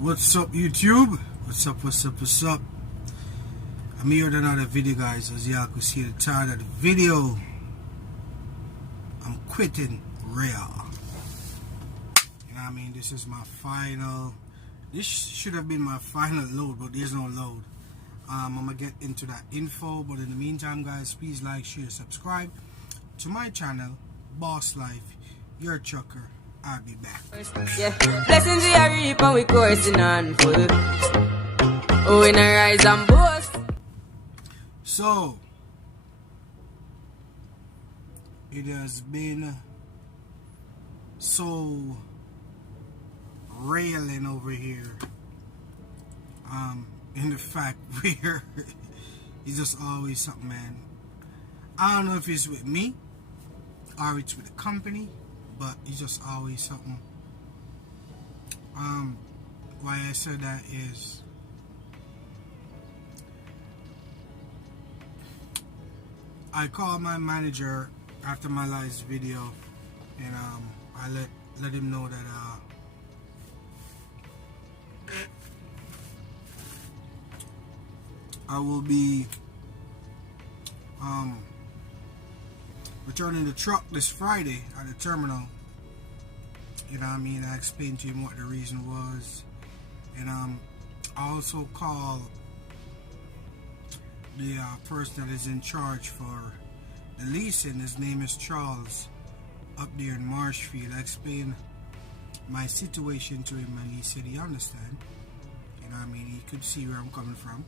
What's up, YouTube? What's up? I'm here with another video, guys. As y'all can see the title of the video, I'm quitting Roehl. You know what I mean? This is my final. This should have been my final load, but there's no load. I'm gonna get into that info, but in the meantime, guys, please like, share, subscribe to my channel, Boss Life, your trucker. I'll be back. Yeah, blessings we are reap and we coursing on full. Oh, in a rise and boast. So it has been so railing over here. In the fact where it's just always something, man. I don't know if it's with me or it's with the company, but it's just always something. Why I said that is I called my manager after my last video, and I let him know that I will be returning the truck this Friday at the terminal. You know what I mean? I explained to him what the reason was, and I also called the person that is in charge for the leasing. His name is Charles, up there in Marshfield. I explained my situation to him, and he said he understand. You know what I mean? He could see where I'm coming from.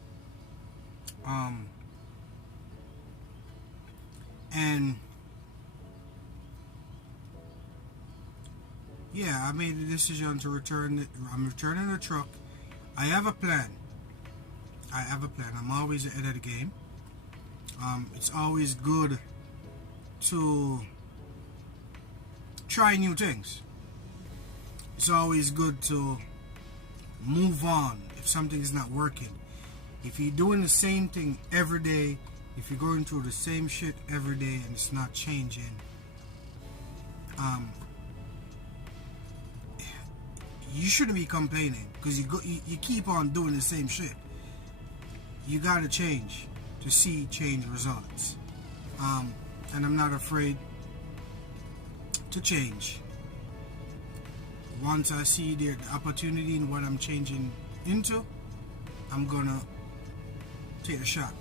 And yeah, I made the decision to return. I'm returning the truck. I have a plan. I'm always ahead of the game. It's always good to try new things. It's always good to move on if something is not working. If you're doing the same thing every day, if you're going through the same shit every day and it's not changing, you shouldn't be complaining, because you keep on doing the same shit. You gotta change to see change results, and I'm not afraid to change. Once I see the opportunity in what I'm changing into, I'm gonna take a shot.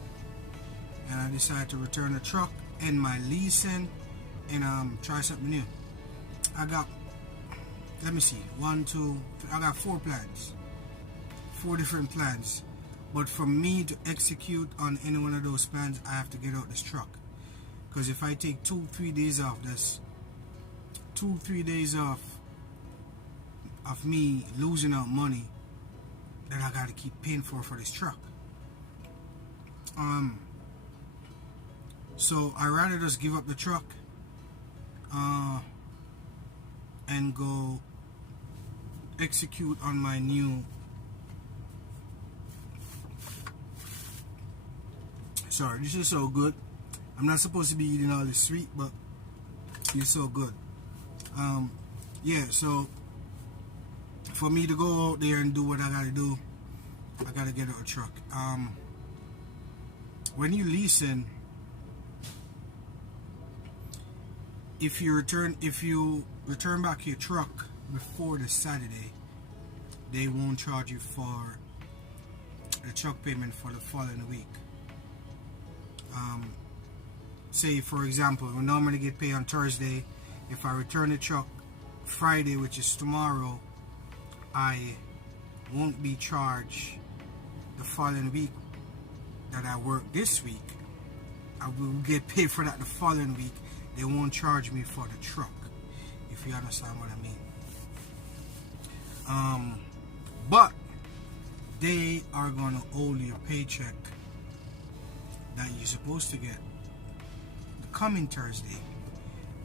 And I decided to return the truck and my leasing and try something new. I got, let me see, I got 4 plans, 4 different plans. But for me to execute on any one of those plans, I have to get out this truck. Because if I take 2-3 days off, that's 2-3 days off of me losing out money that I gotta keep paying for this truck. So I rather just give up the truck and go execute on my new. Sorry, this is so good. I'm not supposed to be eating all this sweet, but it's so good. Yeah, so for me to go out there and do what I gotta do, I gotta get out a truck. When you leasing, if you return back your truck before the Saturday, they won't charge you for the truck payment for the following week. Say for example, we normally get paid on Thursday. If I return the truck Friday, which is tomorrow, I won't be charged the following week that I work this week. I will get paid for that the following week. They won't charge me for the truck, if you understand what I mean. But they are gonna owe you a paycheck that you're supposed to get the coming Thursday.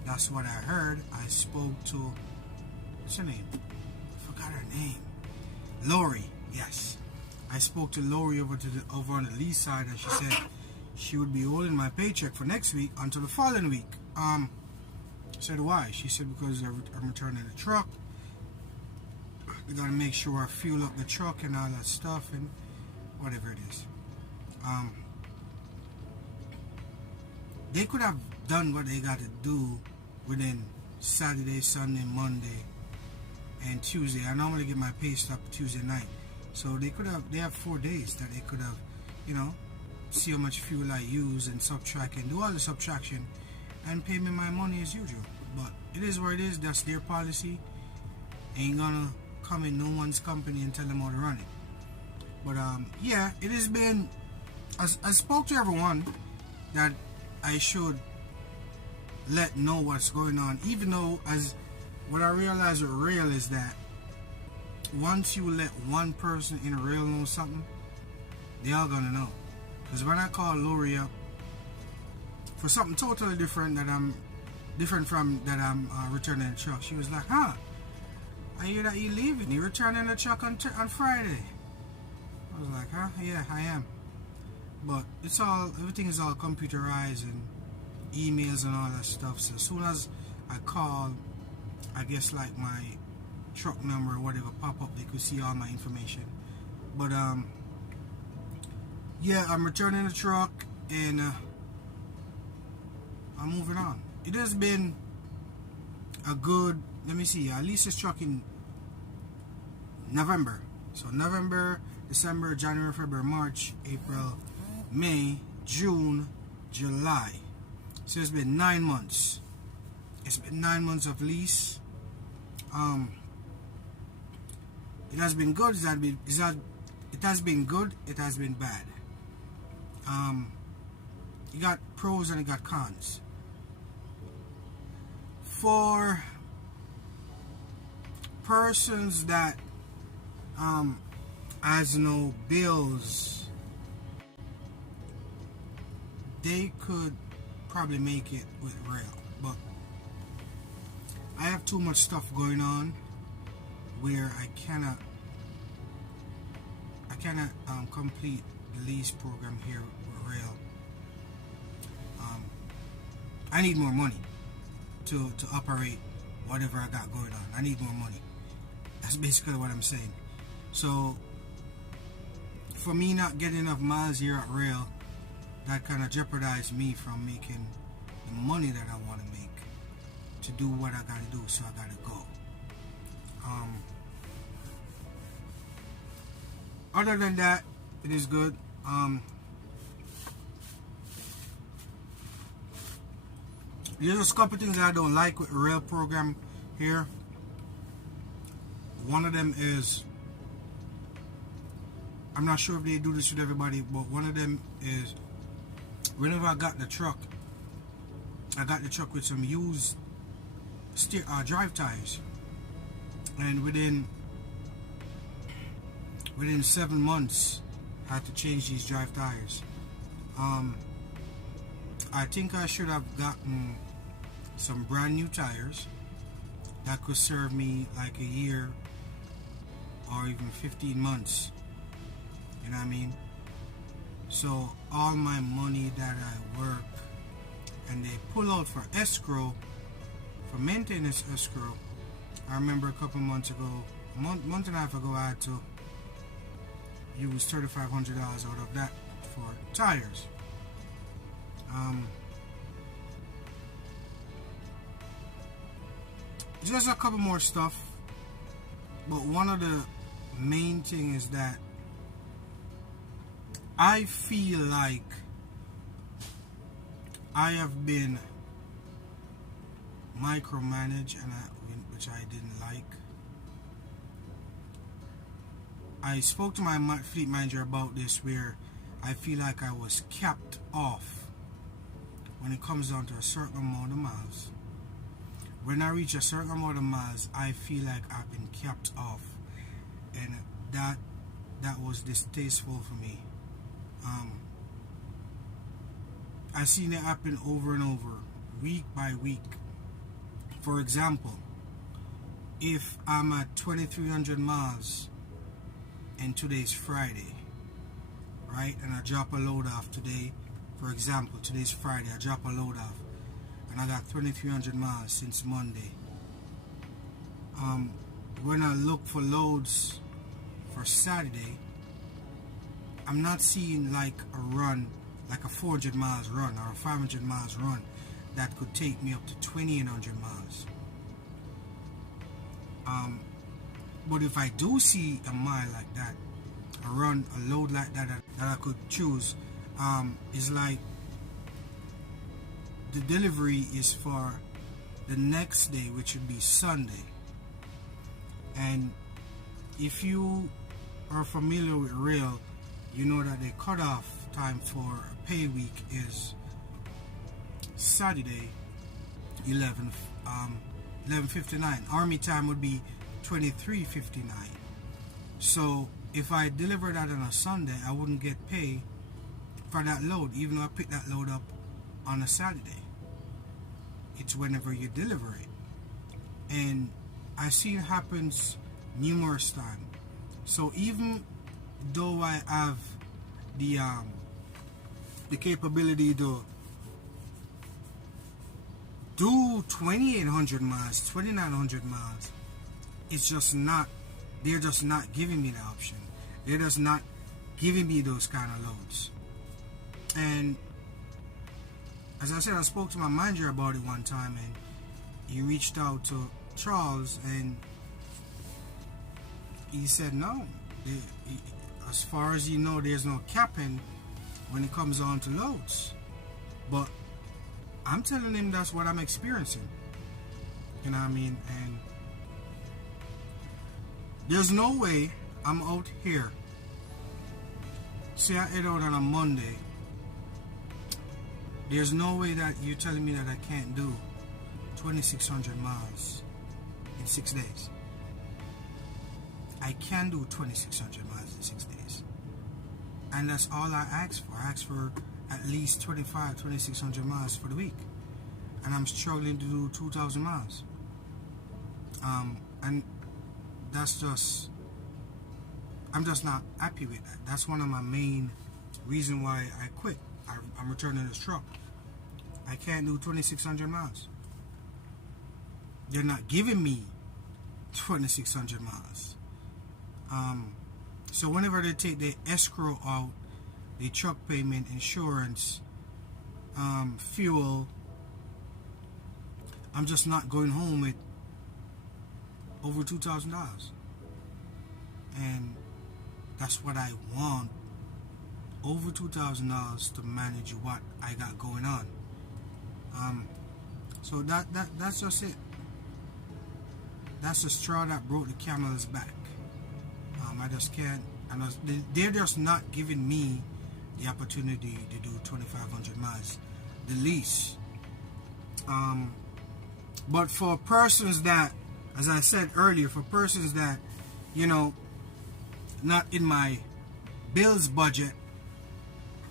That's what I heard. I spoke to, what's her name? I forgot her name. Lori, yes. I spoke to Lori over on the Lease side, and she said she would be holding my paycheck for next week until the following week. I said why? She said because I'm returning the truck. We gotta make sure I fuel up the truck and all that stuff and whatever it is. They could have done what they got to do within Saturday, Sunday, Monday, and Tuesday. I normally get my pay stub Tuesday night, so they have 4 days that they could have, see how much fuel I use and subtract and do all the subtraction and pay me my money as usual. But it is what it is. That's their policy. Ain't gonna come in no one's company and tell them how to run it. But yeah, it has been. I spoke to everyone that I should let know what's going on, even though as what I realized with Roehl is that once you let one person in Roehl know something, they all gonna know. Because when I called Lori up for something totally different that I'm returning the truck, she was like, "Huh? I hear that you leaving. You returning the truck on Friday." I was like, "Huh? Yeah, I am." But everything is all computerized and emails and all that stuff. So as soon as I call, I guess like my truck number or whatever pop up, they could see all my information. But yeah, I'm returning the truck and I'm moving on. It has been a good, let me see, I leased this truck in November. So November, December, January, February, March, April, May, June, July. So it's been 9 months. It's been 9 months of lease. It has been good. It has been good. It has been bad. It got pros and it got cons. For persons that has no bills, they could probably make it with Roehl, but I have too much stuff going on where I cannot complete the lease program here with Roehl. I need more money to operate whatever I got going on. I need more money. That's basically what I'm saying. So for me not getting enough miles here at Roehl, that kind of jeopardized me from making the money that I want to make to do what I got to do. So I got to go. Other than that, it is good. There's just a couple things that I don't like with the Roehl program here. One of them is, I'm not sure if they do this with everybody, but one of them is, whenever I got the truck with some used drive tires, and within 7 months I had to change these drive tires. I think I should have gotten some brand new tires that could serve me like a year or even 15 months, you know what I mean? So all my money that I work and they pull out for escrow, for maintenance escrow, I remember a couple months ago, month and a half ago, I had to use $3,500 out of that for tires. Just a couple more stuff, but one of the main thing is that I feel like I have been micromanaged, which I didn't like. I spoke to my fleet manager about this, where I feel like I was capped off when it comes down to a certain amount of miles. When I reach a certain amount of miles, I feel like I've been capped off, and that was distasteful for me. I've seen it happen over and over, week by week. For example, if I'm at 2,300 miles and today's Friday, right, and I drop a load off today, for example, today's Friday, I drop a load off, and I got 2,300 miles since Monday. when I look for loads for Saturday, I'm not seeing like a run, like a 400 miles run or a 500 miles run that could take me up to 2,800 miles. But if I do see a mile like that, a run, a load like that I could choose, is like the delivery is for the next day, which would be Sunday. And if you are familiar with Roehl, you know that the cutoff time for a pay week is Saturday, 11:59. Army time would be 23:59. So if I deliver that on a Sunday, I wouldn't get paid for that load, even though I pick that load up on a Saturday. It's whenever you deliver it. And I've seen it happens numerous times. So even though I have the capability to do 2,800 miles, 2,900 miles, it's just not, they're just not giving me the option. They're just not giving me those kind of loads. And as I said, I spoke to my manager about it one time, and he reached out to Charles, and he said no. As far as you know, there's no capping when it comes on to loads. But I'm telling him that's what I'm experiencing. You know what I mean? And there's no way I'm out here. Say I head out on a Monday. There's no way that you're telling me that I can't do 2,600 miles in 6 days. I can do 2,600 miles in 6 days. And that's all I asked for. I asked for at least 2,600 miles for the week. And I'm struggling to do 2,000 miles. And that's just, I'm just not happy with that. That's one of my main reasons why I quit. I'm returning this truck. I can't do 2,600 miles. They're not giving me 2,600 miles. So whenever they take the escrow out, the truck payment, insurance, fuel, I'm just not going home with over $2,000. And that's what I want. Over $2,000 to manage what I got going on. So that's just it. That's the straw that broke the camel's back. I just can't. They're just not giving me the opportunity to do 2,500 miles. The lease. But for persons that, as I said earlier, for persons that, you know, not in my bills budget,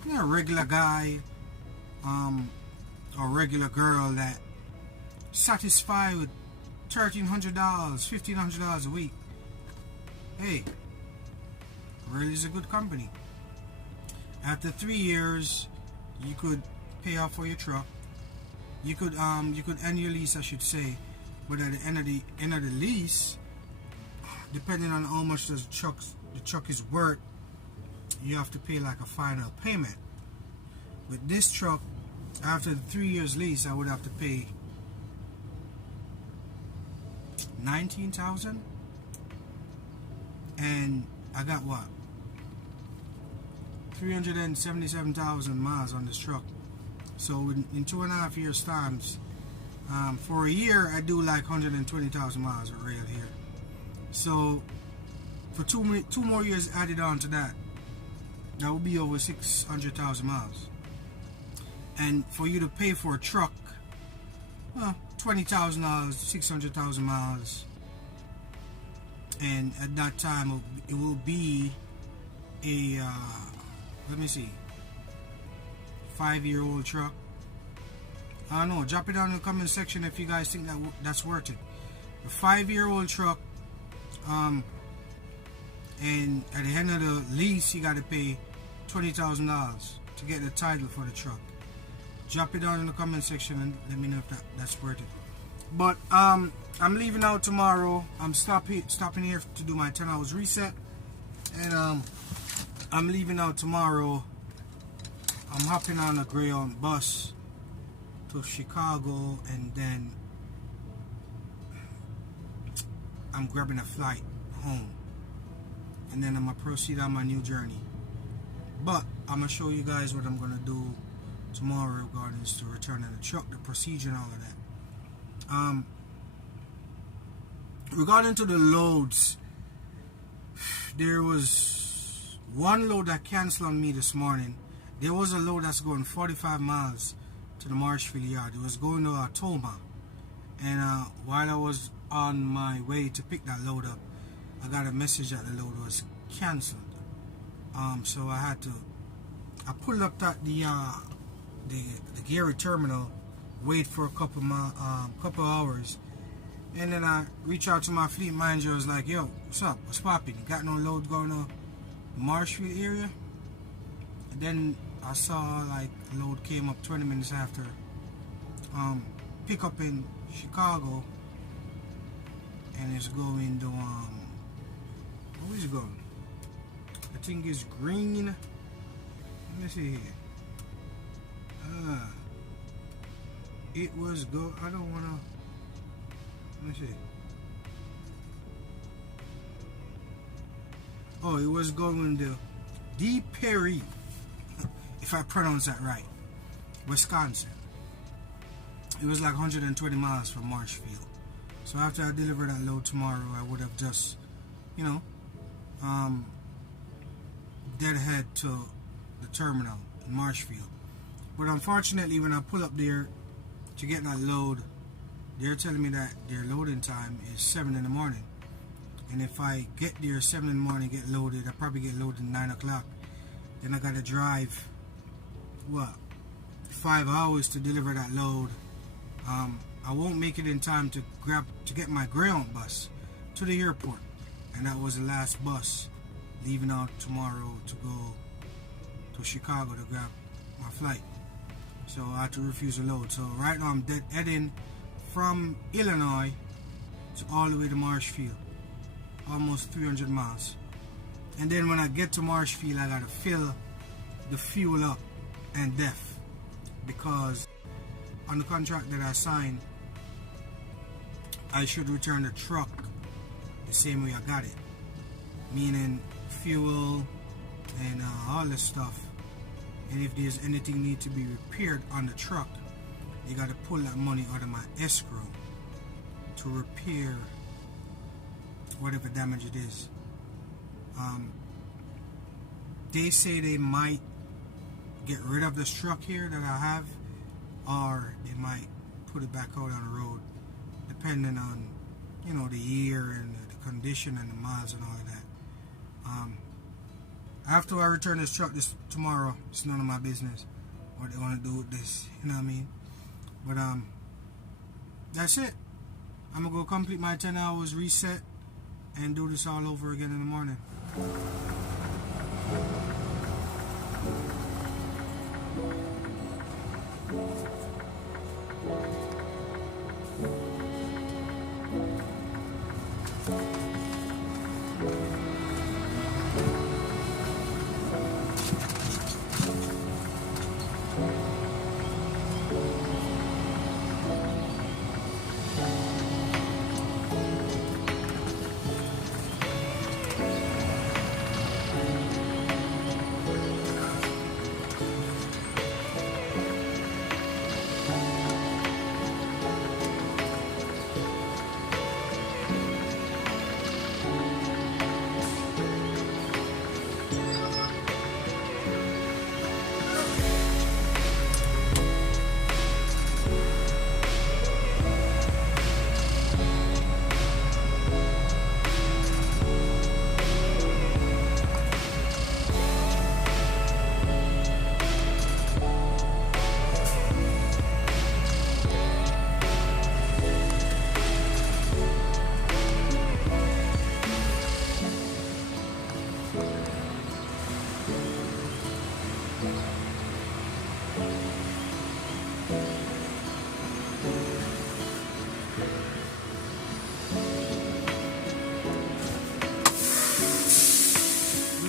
you know, a regular guy or regular girl that satisfied with $1,300, $1,500 a week, hey, Roehl is a good company. After 3 years, you could pay off for your truck. You could end your lease, I should say. But at the end of the lease, depending on how much the truck is worth, you have to pay like a final payment. With this truck, after the 3 years lease, I would have to pay $19,000, and I got what, 377,000 miles on this truck. So in 2.5 years times, for a year I do like 120,000 miles with Roehl here. So for two more years added on to that, that would be over 600,000 miles. And for you to pay for a truck, well, $20,000, 600,000 miles, and at that time it will be a let me see, 5-year-old truck. I don't know, drop it down in the comment section if you guys think that's worth it. A 5-year-old truck, and at the end of the lease you got to pay $20,000 to get the title for the truck. Drop it down in the comment section and let me know if that's worth it. But I'm leaving out tomorrow. I'm stopping here to do my 10 hours reset, and I'm leaving out tomorrow. I'm hopping on a Greyhound bus to Chicago, and then I'm grabbing a flight home, and then I'm gonna proceed on my new journey. But I'm gonna show you guys what I'm gonna do tomorrow regarding to returning the truck, the procedure, and all of that. Regarding to the loads, there was one load that canceled on me this morning. There was a load that's going 45 miles to the Marshfield yard. It was going to Toma, and while I was on my way to pick that load up, I got a message that the load was canceled. So I pulled up at the Gary terminal, wait for a couple hours, and then I reached out to my fleet manager. I was like, "Yo, what's up? What's poppin'? You got no load going to Marshfield area?" And then I saw like the load came up 20 minutes after. Pick up in Chicago, and it's going to where is it going? I think it's green. Let me see here. It was I don't wanna. Let me see. Oh, it was going to D. Perry, if I pronounce that right, Wisconsin. It was like 120 miles from Marshfield. So after I deliver that load tomorrow, I would have just, dead head to the terminal in Marshfield. But unfortunately, when I pull up there to get that load, they're telling me that their loading time is 7 in the morning. And if I get there 7 in the morning, get loaded, I probably get loaded at 9 o'clock. Then I gotta drive, 5 hours to deliver that load. I won't make it in time to get my Greyhound bus to the airport. And that was the last bus leaving out tomorrow to go to Chicago to grab my flight. So I had to refuse the load. So right now I'm heading from Illinois to all the way to Marshfield, almost 300 miles. And then when I get to Marshfield, I gotta fill the fuel up and def, because on the contract that I signed, I should return the truck the same way I got it, meaning fuel and all this stuff. And if there's anything need to be repaired on the truck, you got to pull that money out of my escrow to repair whatever damage it is. They say they might get rid of this truck here that I have, or they might put it back out on the road, depending on the year and the condition and the miles and all of that. After I return this truck tomorrow, it's none of my business what they want to do with this, you know what I mean? But that's it. I'm gonna go complete my 10 hours reset and do this all over again in the morning.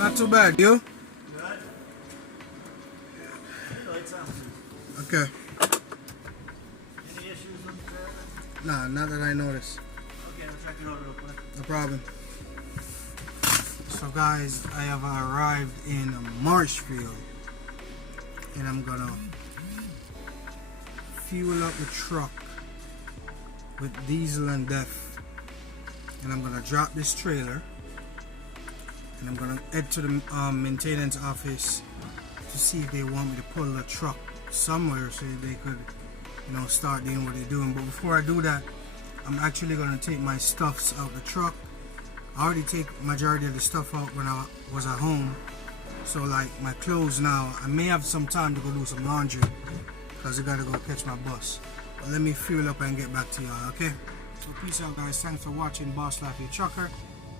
Not too bad, you? Good. Okay. Any issues with the trailer? Nah, not that I noticed. Okay, I'll check it out real quick. No problem. So guys, I have arrived in Marshfield. And I'm gonna fuel up the truck with diesel and DEF. And I'm gonna drop this trailer. And I'm gonna head to the maintenance office to see if they want me to pull the truck somewhere so they could, you know, start doing what they're doing. But before I do that, I'm actually gonna take my stuffs out the truck. I already take majority of the stuff out when I was at home. So like my clothes now, I may have some time to go do some laundry because I gotta go catch my bus. But let me fuel up and get back to y'all, okay? So peace out guys, thanks for watching Boss Life Your Trucker.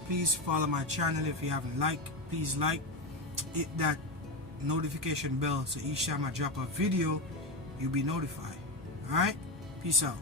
Please follow my channel if you haven't liked. Please like, hit that notification bell so each time I drop a video, you'll be notified. Alright? Peace out.